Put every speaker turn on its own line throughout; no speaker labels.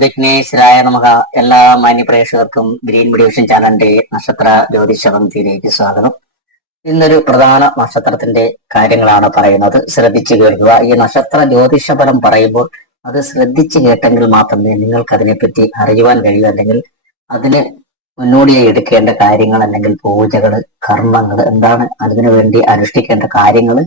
വിഘ്നേശ്വരായ നമുക്ക് എല്ലാ മാന്യ പ്രേക്ഷകർക്കും ഗ്രീൻ മെഡിവിഷൻ ചാനലിന്റെ നക്ഷത്ര ജ്യോതിഷപന്തിയിലേക്ക് സ്വാഗതം. ഇന്നൊരു പ്രധാന നക്ഷത്രത്തിന്റെ കാര്യങ്ങളാണ് പറയുന്നത്. ശ്രദ്ധിച്ചു കേൾക്കുക. ഈ നക്ഷത്ര ജ്യോതിഷ ഫലം പറയുമ്പോൾ അത് ശ്രദ്ധിച്ചു കേട്ടെങ്കിൽ മാത്രമേ നിങ്ങൾക്ക് അതിനെപ്പറ്റി അറിയുവാൻ കഴിയൂ. അല്ലെങ്കിൽ അതിന് മുന്നോടിയായി എടുക്കേണ്ട കാര്യങ്ങൾ അല്ലെങ്കിൽ പൂജകൾ കർമ്മങ്ങൾ എന്താണ് അതിനു വേണ്ടി അനുഷ്ഠിക്കേണ്ട കാര്യങ്ങൾ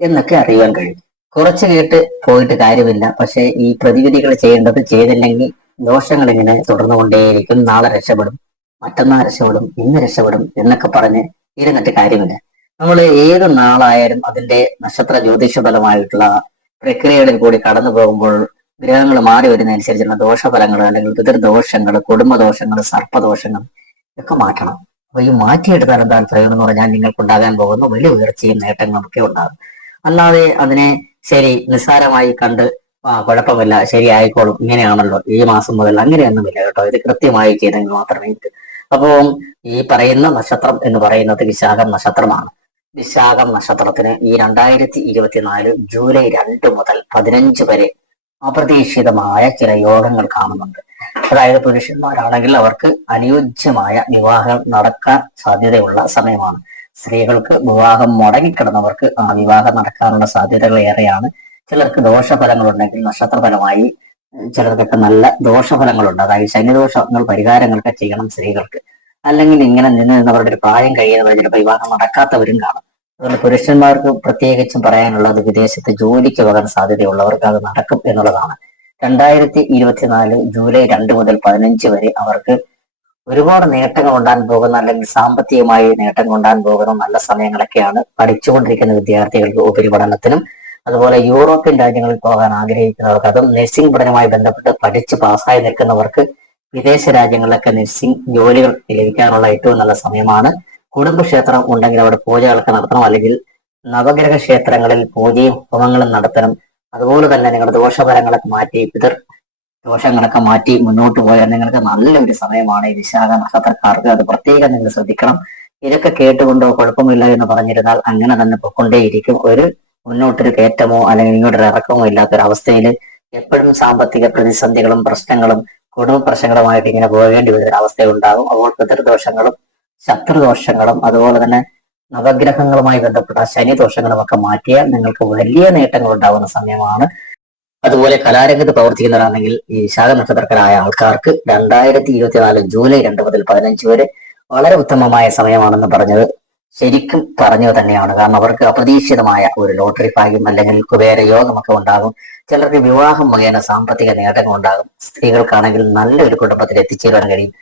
എന്നൊക്കെ അറിയുവാൻ കഴിയും. കുറച്ച് കേട്ട് പോയിട്ട് കാര്യമില്ല. പക്ഷെ ഈ പ്രതിവിധികൾ ചെയ്യേണ്ടത് ചെയ്തില്ലെങ്കിൽ ദോഷങ്ങൾ ഇങ്ങനെ തുടർന്നുകൊണ്ടേയിരിക്കും. നാളെ രക്ഷപ്പെടും. മറ്റന്നാൾ രക്ഷപ്പെടും. ഇന്ന് രക്ഷപ്പെടും എന്നൊക്കെ പറഞ്ഞ് ഇരുന്നിട്ട് കാര്യമില്ല. നമ്മൾ ഏത് നാളായാലും അതിന്റെ നക്ഷത്ര ജ്യോതിഷഫലമായിട്ടുള്ള പ്രക്രിയകളിൽ കൂടി കടന്നു പോകുമ്പോൾ ഗ്രഹങ്ങൾ മാറി വരുന്നതനുസരിച്ചുള്ള ദോഷഫലങ്ങൾ അല്ലെങ്കിൽ പിതൃദോഷങ്ങൾ കുടുംബദോഷങ്ങൾ സർപ്പദോഷങ്ങൾ ഒക്കെ മാറ്റണം. അപ്പൊ ഈ മാറ്റിയെടുത്താൽ എന്താ പ്രയോജനം എന്ന് പറഞ്ഞാൽ നിങ്ങൾക്ക് ഉണ്ടാകാൻ പോകുന്ന വലിയ ഉയർച്ചയും നേട്ടങ്ങളും ഒക്കെ ഉണ്ടാകും. അല്ലാതെ അതിനെ ശരി നിസ്സാരമായി കണ്ട് ആ കുഴപ്പമില്ല ശരി ആയിക്കോളും ഇങ്ങനെയാണല്ലോ ഈ മാസം മുതൽ അങ്ങനെയൊന്നുമില്ല കേട്ടോ ഇത് കൃത്യമായി ചെയ്തെങ്കിൽ മാത്രമേ ഇത്. അപ്പോൾ ഈ പറയുന്ന നക്ഷത്രം എന്ന് പറയുന്നത് വിശാഖം നക്ഷത്രമാണ്. വിശാഖം നക്ഷത്രത്തിന് ഈ രണ്ടായിരത്തി ഇരുപത്തിനാല് ജൂലൈ രണ്ട് മുതൽ പതിനഞ്ച് വരെ അപ്രതീക്ഷിതമായ ചില യോഗങ്ങൾ കാണുന്നുണ്ട്. അതായത് പുരുഷന്മാരാണെങ്കിൽ അവർക്ക് അനുയോജ്യമായ വിവാഹം നടക്കാൻ സാധ്യതയുള്ള സമയമാണ്. സ്ത്രീകൾക്ക് വിവാഹം മുടങ്ങിക്കിടന്നവർക്ക് ആ വിവാഹം നടക്കാനുള്ള സാധ്യതകൾ ഏറെയാണ്. ചിലർക്ക് ദോഷഫലങ്ങളുണ്ടെങ്കിൽ നക്ഷത്രഫലമായി ചിലർക്കൊക്കെ നല്ല ദോഷഫലങ്ങളുണ്ട്. അതായത് ശനിദോഷങ്ങൾ പരിഹാരങ്ങളൊക്കെ ചെയ്യണം സ്ത്രീകൾക്ക്. അല്ലെങ്കിൽ ഇങ്ങനെ നിന്ന് നിന്നവരുടെ ഒരു പ്രായം കഴിയുന്നവർ ചിലപ്പോൾ വിവാഹം നടക്കാത്തവരും കാണും. അതുകൊണ്ട് പുരുഷന്മാർക്ക് പ്രത്യേകിച്ചും പറയാനുള്ളത് വിദേശത്ത് ജോലിക്ക് പോകാൻ സാധ്യതയുള്ളവർക്ക് അത് നടക്കും എന്നുള്ളതാണ്. രണ്ടായിരത്തി ഇരുപത്തിനാല് ജൂലൈ രണ്ട് മുതൽ പതിനഞ്ച് വരെ അവർക്ക് ഒരുപാട് നേട്ടങ്ങൾ ഉണ്ടാകാൻ പോകുന്ന അല്ലെങ്കിൽ സാമ്പത്തികമായി നേട്ടങ്ങൾ ഉണ്ടാകാൻ പോകുന്ന നല്ല സമയങ്ങളൊക്കെയാണ് പഠിച്ചുകൊണ്ടിരിക്കുന്ന വിദ്യാർത്ഥികൾക്ക് ഉപരിപഠനത്തിനും അതുപോലെ യൂറോപ്യൻ രാജ്യങ്ങളിൽ പോകാൻ ആഗ്രഹിക്കുന്നവർക്ക് അതും നഴ്സിംഗ് പഠനവുമായി ബന്ധപ്പെട്ട് പഠിച്ച് പാസ്സായി നിൽക്കുന്നവർക്ക് വിദേശ രാജ്യങ്ങളിലൊക്കെ നഴ്സിംഗ് ജോലികൾ ലഭിക്കാനുള്ള ഏറ്റവും നല്ല സമയമാണ്. കുടുംബക്ഷേത്രം ഉണ്ടെങ്കിൽ അവിടെ പൂജകളൊക്കെ നടത്തണം അല്ലെങ്കിൽ നവഗ്രഹ ക്ഷേത്രങ്ങളിൽ പൂജയും ഹോമങ്ങളും നടത്തണം. അതുപോലെ തന്നെ നിങ്ങളുടെ ദോഷഫലങ്ങളൊക്കെ മാറ്റി പിതർ ദോഷങ്ങളൊക്കെ മാറ്റി മുന്നോട്ട് പോയാൽ നിങ്ങൾക്ക് നല്ലൊരു സമയമാണ് ഈ വിശാഖ നക്ഷത്രക്കാർക്ക്. അത് പ്രത്യേകം നിങ്ങൾ ശ്രദ്ധിക്കണം. ഇതൊക്കെ കേട്ടുകൊണ്ടോ കുഴപ്പമില്ല എന്ന് പറഞ്ഞിരുന്നാൽ അങ്ങനെ തന്നെ പൊക്കൊണ്ടേയിരിക്കും ഒരു മുന്നോട്ടൊരു കയറ്റമോ അല്ലെങ്കിൽ ഇങ്ങോട്ടൊരു ഇറക്കമോ ഇല്ലാത്തൊരവസ്ഥയിൽ എപ്പോഴും സാമ്പത്തിക പ്രതിസന്ധികളും പ്രശ്നങ്ങളും കുടുംബ പ്രശ്നങ്ങളുമായിട്ട് ഇങ്ങനെ പോകേണ്ടി വരുന്ന അവസ്ഥ ഉണ്ടാകും. അപ്പോൾ പിതൃദോഷങ്ങളും ശത്രുദോഷങ്ങളും അതുപോലെ തന്നെ നവഗ്രഹങ്ങളുമായി ബന്ധപ്പെട്ട ശനി ദോഷങ്ങളും ഒക്കെ മാറ്റിയാൽ നിങ്ങൾക്ക് വലിയ നേട്ടങ്ങൾ ഉണ്ടാകുന്ന സമയമാണ്. അതുപോലെ കലാരംഗത്ത് പ്രവർത്തിക്കുന്നവരാണെങ്കിൽ ഈ ശാഖ നക്ഷത്രക്കാരായ ആൾക്കാർക്ക് രണ്ടായിരത്തി ഇരുപത്തിനാല് ജൂലൈ രണ്ട് മുതൽ പതിനഞ്ച് വരെ വളരെ ഉത്തമമായ സമയമാണെന്ന് പറഞ്ഞത് ശരിക്കും പറഞ്ഞു തന്നെയാണ്. കാരണം അവർക്ക് അപ്രതീക്ഷിതമായ ഒരു ലോട്ടറി ഭാഗ്യം അല്ലെങ്കിൽ കുബേര യോഗമൊക്കെ ഉണ്ടാകും. ചിലർക്ക് വിവാഹം മുഖേന സാമ്പത്തിക നേട്ടങ്ങൾ ഉണ്ടാകും. സ്ത്രീകൾക്കാണെങ്കിൽ നല്ലൊരു കുടുംബത്തിൽ എത്തിച്ചേരാൻ കഴിയും.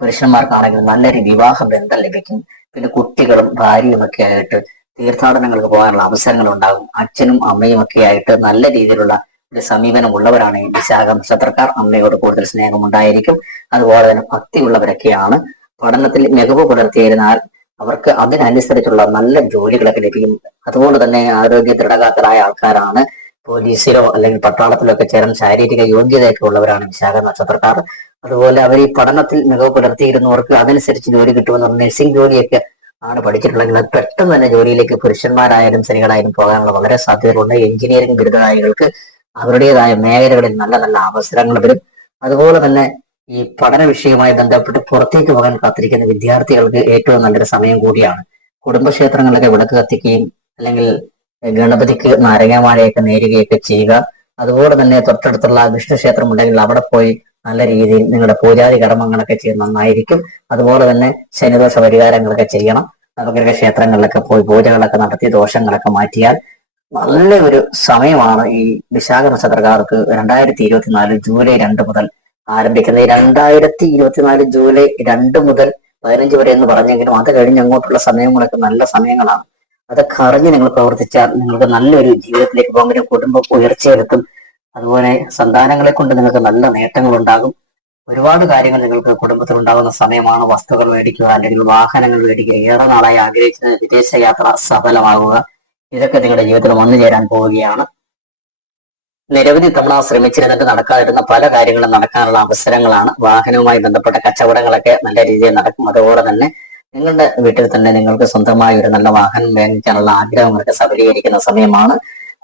പുരുഷന്മാർക്കാണെങ്കിൽ നല്ലൊരു വിവാഹ ബന്ധം ലഭിക്കും. പിന്നെ കുട്ടികളും ഭാര്യയും ഒക്കെ ആയിട്ട് തീർത്ഥാടനങ്ങൾക്ക് പോകാനുള്ള അവസരങ്ങൾ ഉണ്ടാകും. അച്ഛനും അമ്മയും ഒക്കെ ആയിട്ട് നല്ല രീതിയിലുള്ള ഒരു സമീപനം ഉള്ളവരാണ് ഈ വിശാഖ. നക്ഷത്രക്കാർ അമ്മയോട് കൂടുതൽ സ്നേഹം ഉണ്ടായിരിക്കും. അതുപോലെ തന്നെ ഭക്തിയുള്ളവരൊക്കെയാണ് പഠനത്തിൽ മികവ് പുലർത്തിയിരുന്നാൽ അവർക്ക് അതിനനുസരിച്ചുള്ള നല്ല ജോലികളൊക്കെ ലഭിക്കും. അതുകൊണ്ട് തന്നെ ആരോഗ്യ ദൃഢഗാത്തരായ ആൾക്കാരാണ്. പോലീസിലോ അല്ലെങ്കിൽ പട്ടാളത്തിലോ ഒക്കെ ചേരാൻ ശാരീരിക യോഗ്യതയൊക്കെ ഉള്ളവരാണ് വിശാഖ നക്ഷത്രക്കാർ. അതുപോലെ അവർ ഈ പഠനത്തിൽ മികവ് പുലർത്തിയിരുന്നവർക്ക് അതനുസരിച്ച് ജോലി കിട്ടുമെന്ന് നഴ്സിംഗ് ജോലിയൊക്കെ ആണ് പഠിച്ചിട്ടുള്ളത്. പെട്ടെന്ന് തന്നെ ജോലിയിലേക്ക് പുരുഷന്മാരായാലും സ്ത്രീകളായാലും പോകാനുള്ള വളരെ സാധ്യതകളുണ്ട്. എഞ്ചിനീയറിംഗ് ബിരുദധാരികൾക്ക് അവരുടേതായ മേഖലകളിൽ നല്ല നല്ല അവസരങ്ങൾ വരും. അതുപോലെ തന്നെ ഈ പഠന വിഷയവുമായി ബന്ധപ്പെട്ട് പുറത്തേക്ക് പോകാൻ കാത്തിരിക്കുന്ന വിദ്യാർത്ഥികൾക്ക് ഏറ്റവും നല്ലൊരു സമയം കൂടിയാണ്. കുടുംബക്ഷേത്രങ്ങളിലൊക്കെ വിളക്ക് കത്തിക്കുകയും അല്ലെങ്കിൽ ഗണപതിക്ക് നാരങ്ങാമാലയൊക്കെ നേരുകയൊക്കെ ചെയ്യുക. അതുപോലെ തന്നെ തൊട്ടടുത്തുള്ള വിഷ്ണു ക്ഷേത്രം ഉണ്ടെങ്കിൽ അവിടെ പോയി നല്ല രീതിയിൽ നിങ്ങളുടെ പൂജാതി കർമ്മങ്ങളൊക്കെ ചെയ്ത് നന്നായിരിക്കും. അതുപോലെ തന്നെ ശനിദോഷ പരിഹാരങ്ങളൊക്കെ ചെയ്യണം. നവഗ്രഹ ക്ഷേത്രങ്ങളിലൊക്കെ പോയി പൂജകളൊക്കെ നടത്തി ദോഷങ്ങളൊക്കെ മാറ്റിയാൽ നല്ല ഒരു സമയമാണ് ഈ വിശാഖ നക്ഷത്രക്കാർക്ക് രണ്ടായിരത്തി ഇരുപത്തിനാല് ജൂലൈ രണ്ട് മുതൽ ആരംഭിക്കുന്നത്. രണ്ടായിരത്തി ഇരുപത്തിനാല് ജൂലൈ രണ്ട് മുതൽ പതിനഞ്ച് വരെ എന്ന് പറഞ്ഞെങ്കിലും അത് കഴിഞ്ഞ് അങ്ങോട്ടുള്ള സമയങ്ങളൊക്കെ നല്ല സമയങ്ങളാണ്. അതൊക്കെ അറിഞ്ഞ് നിങ്ങൾ പ്രവർത്തിച്ചാൽ നിങ്ങൾക്ക് നല്ലൊരു ജീവിതത്തിലേക്ക് പോകാൻ പറ്റും. കുടുംബം ഉയർച്ചയെടുത്തും അതുപോലെ സന്താനങ്ങളെ കൊണ്ട് നിങ്ങൾക്ക് നല്ല നേട്ടങ്ങൾ ഉണ്ടാകും ഒരുപാട് കാര്യങ്ങൾ നിങ്ങൾക്ക് കുടുംബത്തിൽ ഉണ്ടാകുന്ന സമയമാണ് വസ്തുക്കൾ മേടിക്കുക അല്ലെങ്കിൽ വാഹനങ്ങൾ മേടിക്കുക ഏറെ നാളായി ആഗ്രഹിച്ച വിദേശ യാത്ര സഫലമാകുക. ഇതൊക്കെ നിങ്ങളുടെ ജീവിതത്തിൽ വന്നു ചേരാൻ പോവുകയാണ്. നിരവധി തവണ ശ്രമിച്ചിരുന്നിട്ട് നടക്കാതിരുന്ന പല കാര്യങ്ങളും നടക്കാനുള്ള അവസരങ്ങളാണ്. വാഹനവുമായി ബന്ധപ്പെട്ട കച്ചവടങ്ങളൊക്കെ നല്ല രീതിയിൽ നടക്കും. അതുപോലെ തന്നെ നിങ്ങളുടെ വീട്ടിൽ തന്നെ നിങ്ങൾക്ക് സ്വന്തമായി ഒരു നല്ല വാഹനം വാങ്ങിക്കാനുള്ള ആഗ്രഹങ്ങളൊക്കെ സഫലീകരിക്കുന്ന സമയമാണ്.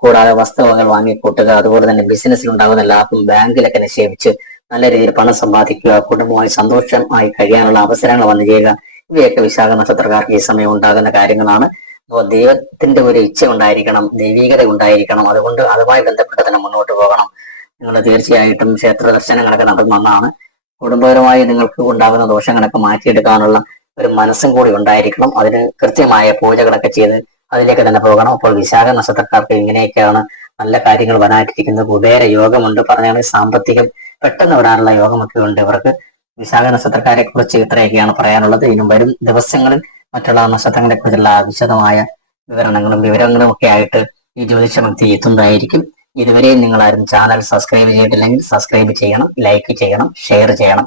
കൂടാതെ വസ്തുവകൾ വാങ്ങിക്കൂട്ടുക അതുപോലെ തന്നെ ബിസിനസ്സിൽ ഉണ്ടാകുന്ന ലാഭം ബാങ്കിലൊക്കെ നിക്ഷേപിച്ച് നല്ല രീതിയിൽ പണം സമ്പാദിക്കുക കുടുംബമായി സന്തോഷമായി കഴിയാനുള്ള അവസരങ്ങൾ വന്നു ചെയ്യുക ഇവയൊക്കെ വിശാഖ നക്ഷത്രക്കാർക്ക് ഈ സമയം ഉണ്ടാകുന്ന കാര്യങ്ങളാണ്. അപ്പോൾ ദൈവത്തിന്റെ ഒരു ഇച്ഛ ഉണ്ടായിരിക്കണം ദൈവീകത ഉണ്ടായിരിക്കണം. അതുകൊണ്ട് അതുമായി ബന്ധപ്പെട്ട് തന്നെ മുന്നോട്ട് പോകണം. നിങ്ങൾ തീർച്ചയായിട്ടും ക്ഷേത്ര ദർശനങ്ങളൊക്കെ നടത്തുന്നതാണ്. കുടുംബപരമായി നിങ്ങൾക്ക് ഉണ്ടാകുന്ന ദോഷങ്ങളൊക്കെ മാറ്റിയെടുക്കാനുള്ള ഒരു മനസ്സും കൂടി ഉണ്ടായിരിക്കണം. അതിന് കൃത്യമായ പൂജകളൊക്കെ ചെയ്ത് അതിലേക്ക് തന്നെ പോകണം. അപ്പോൾ വിശാഖ നക്ഷത്രക്കാർക്ക് ഇങ്ങനെയൊക്കെയാണ് നല്ല കാര്യങ്ങൾ വരാനിരിക്കുന്നത്. കുബേര യോഗമുണ്ട്. പറഞ്ഞാൽ സാമ്പത്തികം പെട്ടെന്ന് വരാനുള്ള യോഗമൊക്കെ ഉണ്ട്. ഇവർക്ക് വിശാഖ നക്ഷത്രക്കാരെ കുറിച്ച് ഇത്രയൊക്കെയാണ് പറയാനുള്ളത്. ഇനി വരും ദിവസങ്ങളിൽ മറ്റുള്ള നക്ഷത്രങ്ങളെ കുറിച്ചുള്ള വിശദമായ വിവരണങ്ങളും വിവരങ്ങളും ഒക്കെ ആയിട്ട് ഈ ജ്യോതിഷമക്തി എത്തുന്നതായിരിക്കും. ഇതുവരെയും നിങ്ങൾ ആരും ചാനൽ സബ്സ്ക്രൈബ് ചെയ്തിട്ടില്ലെങ്കിൽ സബ്സ്ക്രൈബ് ചെയ്യണം ലൈക്ക് ചെയ്യണം ഷെയർ ചെയ്യണം.